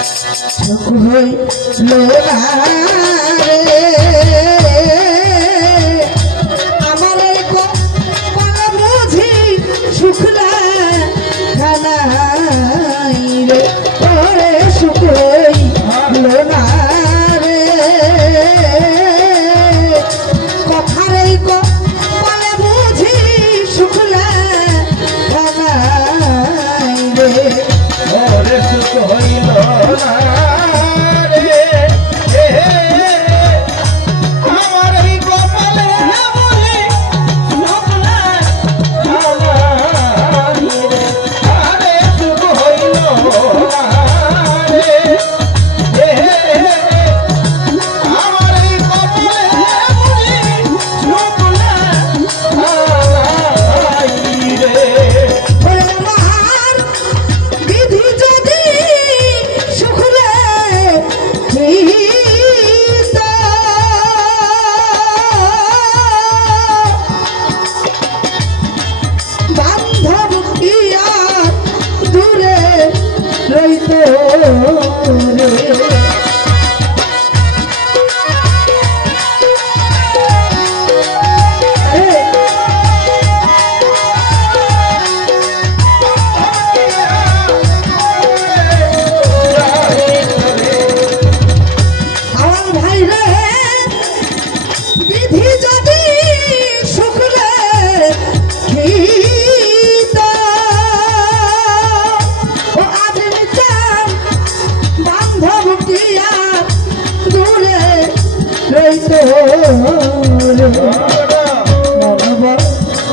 হইল না রে আমার কপালে বুঝি শুকনা খানাই রে ওরে সুখ হইল না রে কথারে কপালে বুঝি শুকনা খানাই রে ওরে সুখ হইল না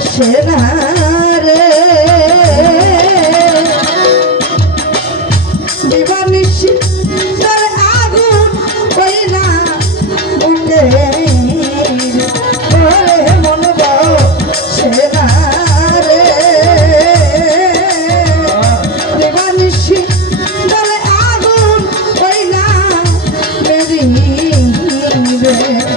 সেনা রে বিবানিশি আগুন ওই না উঠে মনব সেনা রে বিবানিশি আগুন ওই না মেরি রে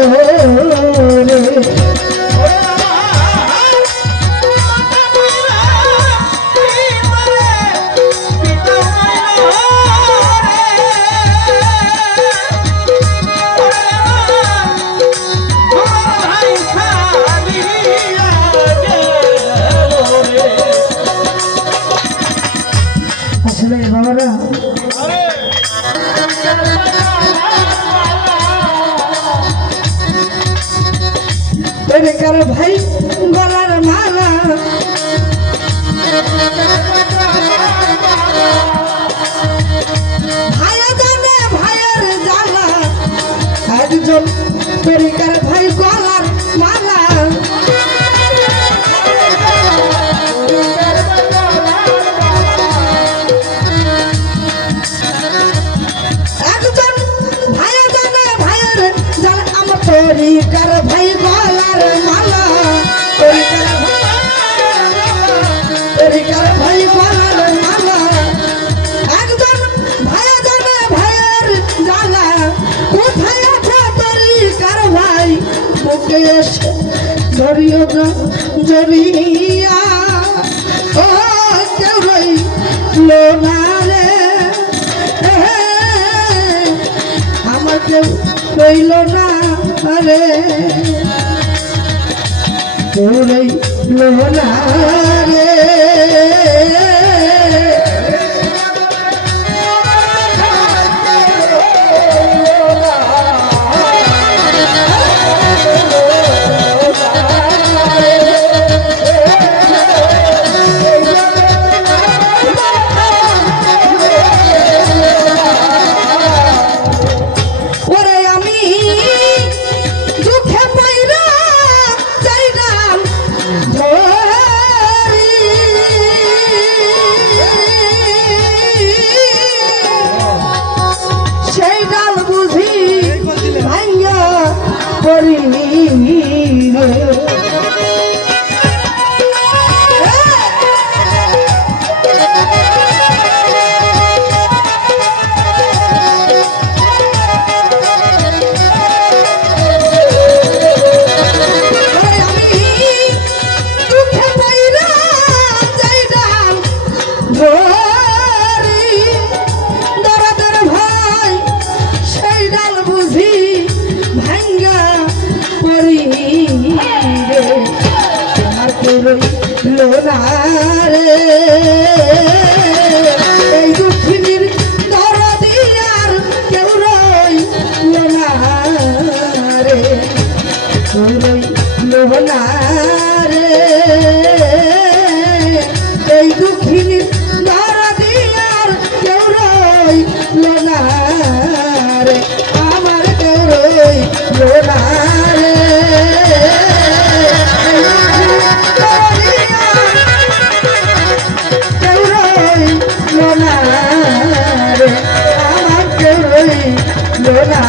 রে আসলে বাবারা কারো ভাই গলার মালা ভাইয়া জানে ভাইয়ের জ্বালা একজন তরিকার ভাই গলার মালা একজন ভাইয়া জানে ভাইয়ের জ্বালা আমার তরিকার ভাই গলার মালা তরিকার ভাই গলার মালা একজন ভাইয়া জানে ভাইয়ের জ্বালা কোথায় আছে তরিকার ভাই বুকে এসে জড়িয়ে জড়িয়া ও কেউ রইল না রে আমার কেউ রইল না রে কেউ রইল না রে ওরে আমি দুঃখে পাইরা যাইরাম ধরি সেই ডাল বুঝি ভাঙ্গা পড়ি রে ধরি দরদের ভাই সেই ডাল বুঝি ভাঙ্গা পড়ি রে তোমার কেউ রইল না রে এই দুঃখিনীর দরদি আর কেউ রইল না রে কেউ রইল না রে এই দুঃখিনীর দরদি আর কেউ রইল না রে আমার কেউ রইল না রে কেউ রইল না রে আমার কেউ রইল না